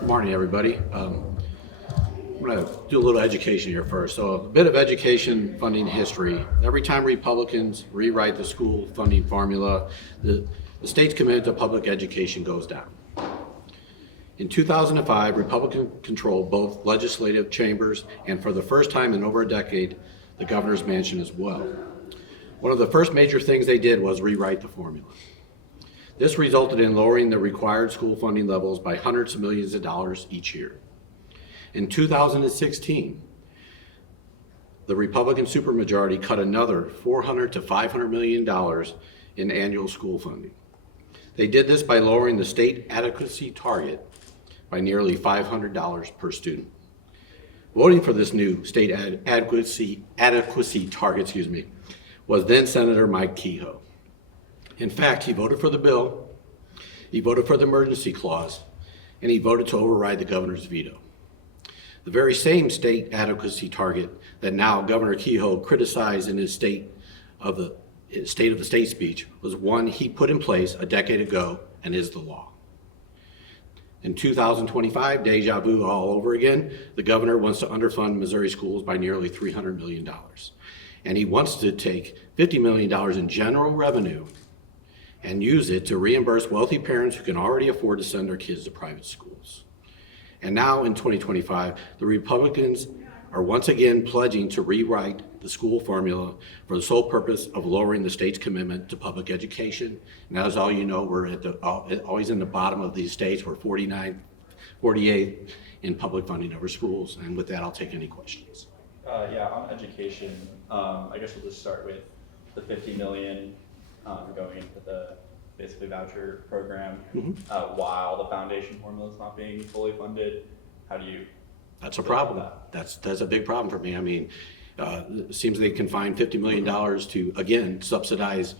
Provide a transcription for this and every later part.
Good morning, everybody. I'm going to do a little education here first. So a bit of education funding history. Every time Republicans rewrite the school funding formula, the state's commitment to public education goes down. In 2005, Republican controlled both legislative chambers and for the first time in over a decade, the governor's mansion as well. One of the first major things they did was rewrite the formula. This resulted in lowering the required school funding levels by hundreds of millions of dollars each year. In 2016, the Republican supermajority cut another $400 to $500 million in annual school funding. They did this by lowering the state adequacy target by nearly $500 per student. Voting for this new state adequacy target, was then Senator Mike Kehoe. In fact, he voted for the bill, he voted for the emergency clause, and he voted to override the governor's veto. The very same state adequacy target that now Governor Kehoe criticized in his State of the State speech was one he put in place a decade ago and is the law. In 2025, deja vu all over again, the governor wants to underfund Missouri schools by nearly $300 million. And he wants to take $50 million in general revenue and use it to reimburse wealthy parents who can already afford to send their kids to private schools. And now in 2025, the Republicans are once again pledging to rewrite the school formula for the sole purpose of lowering the state's commitment to public education. And as all you know, we're always in the bottom of these states. We're 48 in public funding over schools. And with that, I'll take any questions. Yeah, on education, I guess we'll just start with the 50 million going into the basically voucher program while the foundation formula is not being fully funded. How do you? That's a problem. That's a big problem for me. I mean, it seems they can find $50 million to, again, subsidize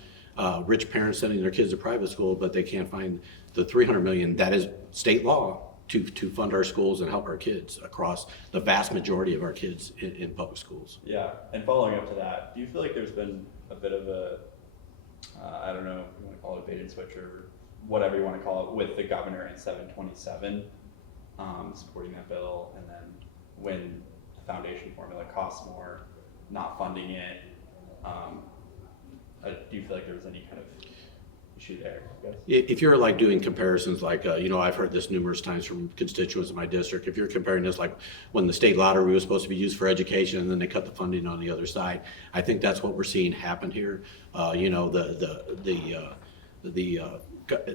rich parents sending their kids to private school, but they can't find the $300 million. That is state law to fund our schools and help our kids across the vast majority of our kids in public schools. Yeah, and following up to that, do you feel like there's been a bit of a, I don't know if you want to call it a bait and switch or whatever you want to call it, with the governor in 727 supporting that bill, and then when the foundation formula costs more, not funding it, do you feel like there was any kind of issue there, I guess? If you're like doing comparisons, like, I've heard this numerous times from constituents in my district. If you're comparing this like when the state lottery was supposed to be used for education and then they cut the funding on the other side, I think that's what we're seeing happen here.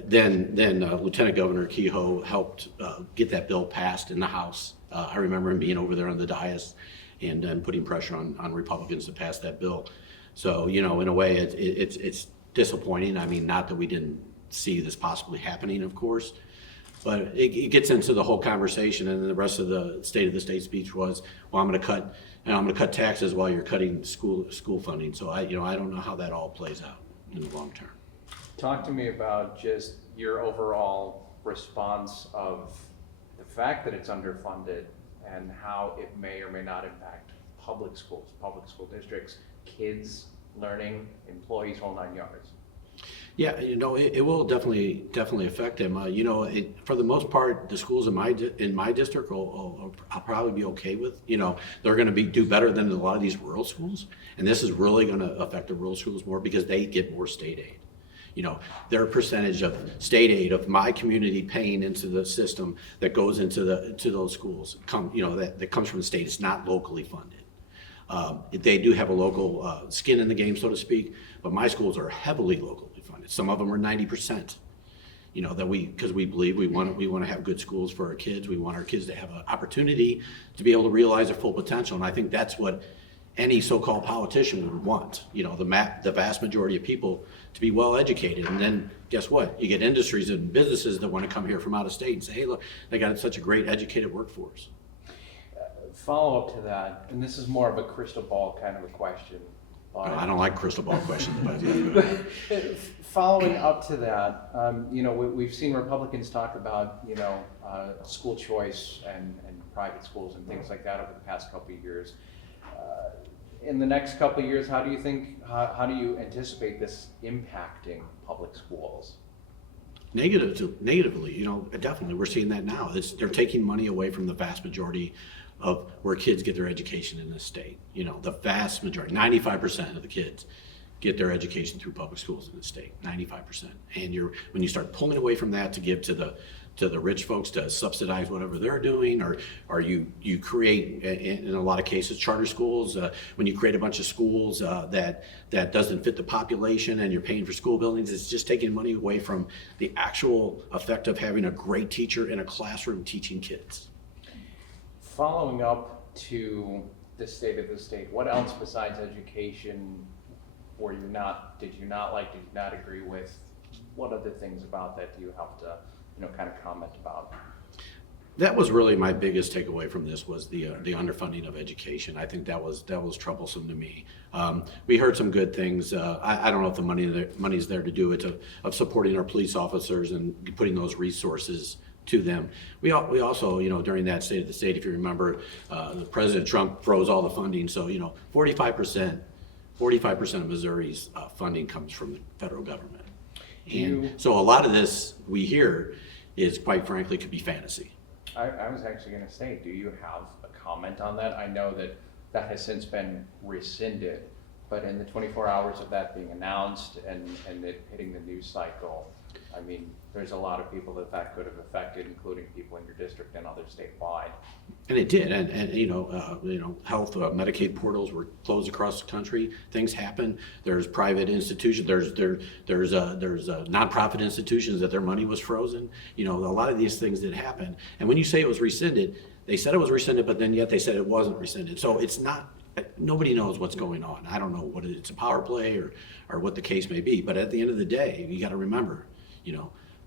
Then Lieutenant Governor Kehoe helped get that bill passed in the House. I remember him being over there on the dais and putting pressure on Republicans to pass that bill. So, in a way, it's disappointing. I mean, not that we didn't see this possibly happening, of course, but it gets into the whole conversation. And then the rest of the State of the State speech was, well, I'm going to cut taxes while you're cutting school funding. So I don't know how that all plays out in the long term. Talk to me about just your overall response of the fact that it's underfunded and how it may or may not impact public schools, public school districts, kids, learning, employees, whole nine yards. Yeah, it will definitely affect them. For the most part, the schools in my district I'll probably be okay with. They're going to do better than a lot of these rural schools, and this is really going to affect the rural schools more because they get more state aid. Their percentage of state aid of my community paying into the system that goes into those schools that comes from the state. It's not locally funded. They do have a local skin in the game, so to speak, but my schools are heavily locally funded. Some of them are 90%. Because we believe we want to have good schools for our kids. We want our kids to have an opportunity to be able to realize their full potential, and I think that's what any so-called politician would want. The vast majority of people to be well educated, and then guess what? You get industries and businesses that want to come here from out of state and say, hey, look, they got such a great educated workforce. Follow up to that, and this is more of a crystal ball kind of a question. I don't like crystal ball questions, but following up to that, we've seen Republicans talk about school choice and private schools and things like that over the past couple of years. In the next couple of years, how do you anticipate this impacting public schools? Negatively, definitely, we're seeing that now. They're taking money away from the vast majority of where kids get their education in this state. The vast majority, 95% of the kids get their education through public schools in the state, 95%. And when you start pulling away from that to give to the rich folks to subsidize whatever they're doing, or you create, in a lot of cases, charter schools, when you create a bunch of schools that doesn't fit the population and you're paying for school buildings, it's just taking money away from the actual effect of having a great teacher in a classroom teaching kids. Following up to the state of the state, what else besides education did you not like, did you not agree with? What other things about that do you have to, kind of comment about? That was really my biggest takeaway from this, was the underfunding of education. I think that was troublesome to me. We heard some good things. I don't know if the money's there to do it, of supporting our police officers and putting those resources to them. We also, during that State of the State, if you remember, President Trump froze all the funding. So 45% of Missouri's funding comes from the federal government. And so a lot of this we hear is, quite frankly, could be fantasy. I was actually going to say, do you have a comment on that? I know that has since been rescinded, but in the 24 hours of that being announced and it hitting the news cycle, I mean, there's a lot of people that could have affected, including people in your district and others statewide. And it did, and health Medicaid portals were closed across the country. Things happen. There's private institutions. There's nonprofit institutions that their money was frozen. A lot of these things did happen. And when you say it was rescinded, they said it was rescinded, but then yet they said it wasn't rescinded. So it's not. Nobody knows what's going on. I don't know what it's a power play or what the case may be. But at the end of the day, you got to remember,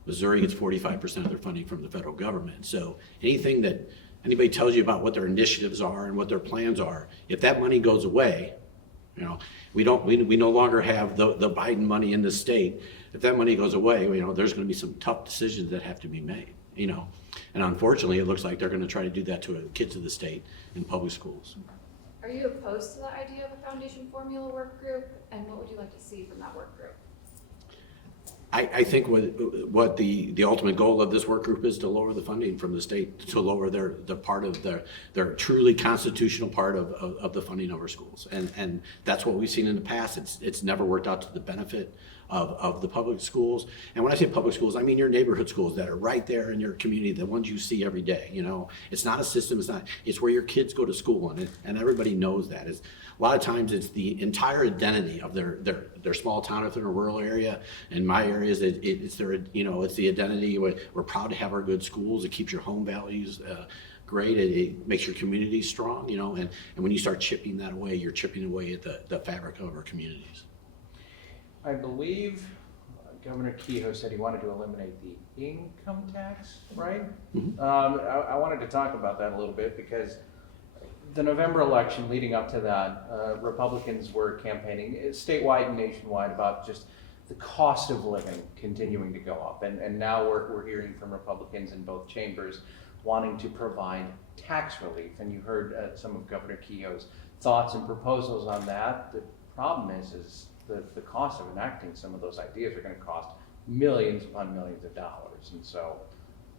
Missouri gets 45% of their funding from the federal government. So anything that anybody tells you about what their initiatives are and what their plans are, if that money goes away, we no longer have the Biden money in the state. If that money goes away, there's going to be some tough decisions that have to be made. And unfortunately, it looks like they're going to try to do that to kids of the state in public schools. Are you opposed to the idea of a foundation formula work group, and what would you like to see from that work group? I think what the ultimate goal of this work group is to lower the funding from the state, to lower the part of their truly constitutional part of the funding of our schools. And that's what we've seen in the past. It's never worked out to the benefit of the public schools. And when I say public schools, I mean your neighborhood schools that are right there in your community, the ones you see every day. It's not a system, it's where your kids go to school, and everybody knows that. A lot of times it's the entire identity of their small town, if they're in a rural area. In my areas, it's the identity. We're proud to have our good schools. It keeps your home values great. It makes your community strong, and when you start chipping that away, you're chipping away at the fabric of our communities. I believe Governor Kehoe said he wanted to eliminate the income tax, right? Mm-hmm. I wanted to talk about that a little bit because the November election leading up to that, Republicans were campaigning statewide and nationwide about just the cost of living continuing to go up. And now we're hearing from Republicans in both chambers wanting to provide tax relief. And you heard some of Governor Kehoe's thoughts and proposals on that. The problem is the cost of enacting some of those ideas are going to cost millions upon millions of dollars. And so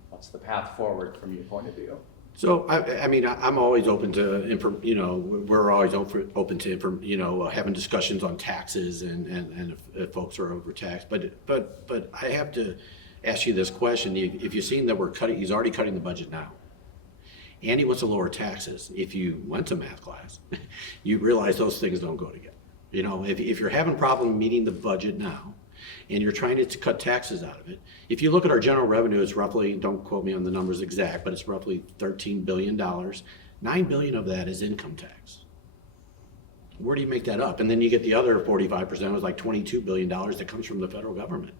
what's the path forward from your point of view? So I'm always open to we're always open to having discussions on taxes and if folks are overtaxed. But I have to ask you this question: if you've seen that he's already cutting the budget now, and he wants to lower taxes. If you went to math class, you realize those things don't go together. If you're having a problem meeting the budget now, and you're trying to cut taxes out of it. If you look at our general revenue, it's roughly, don't quote me on the numbers exact, but it's roughly $13 billion. $9 billion of that is income tax. Where do you make that up? And then you get the other 45%, was like $22 billion that comes from the federal government.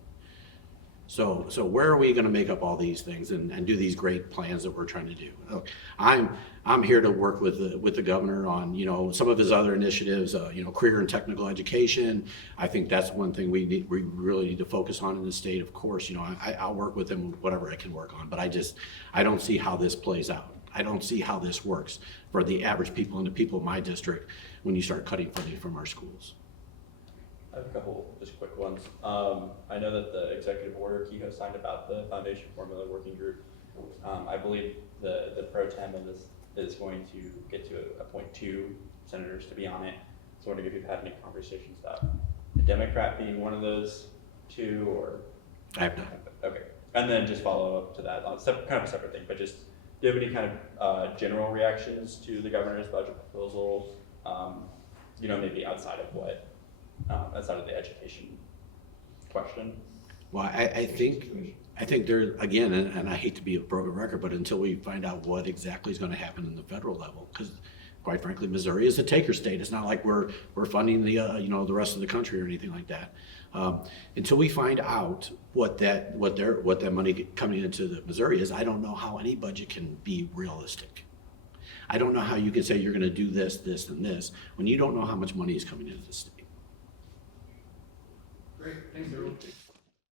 So where are we going to make up all these things and do these great plans that we're trying to do? Look, I'm here to work with the governor on some of his other initiatives, career and technical education. I think that's one thing we really need to focus on in the state. Of course, I'll work with him whatever I can work on, but I don't see how this plays out. I don't see how this works for the average people and the people in my district when you start cutting funding from our schools. I have a couple just quick ones. I know that the executive order Kehoe signed about the foundation formula working group. I believe the pro tem of this is going to get to appoint 2 senators to be on it. So I wondering if you've had any conversations about a Democrat being one of those 2, or I have not. okay. And then just follow up to that, kind of a separate thing, but just do you have any kind of general reactions to the governor's budget proposal? You know, maybe outside of what, outside of the education question? Well, I think there, again, and I hate to be a broken record, but until we find out what exactly is gonna happen in the federal level, because quite frankly, Missouri is a taker state. It's not like we're funding the, you know, the rest of the country or anything like that. Until we find out what that money coming into the Missouri is, I don't know how any budget can be realistic. I don't know how you can say you're gonna do this, this, and this, when you don't know how much money is coming into the state. Great, thanks everyone.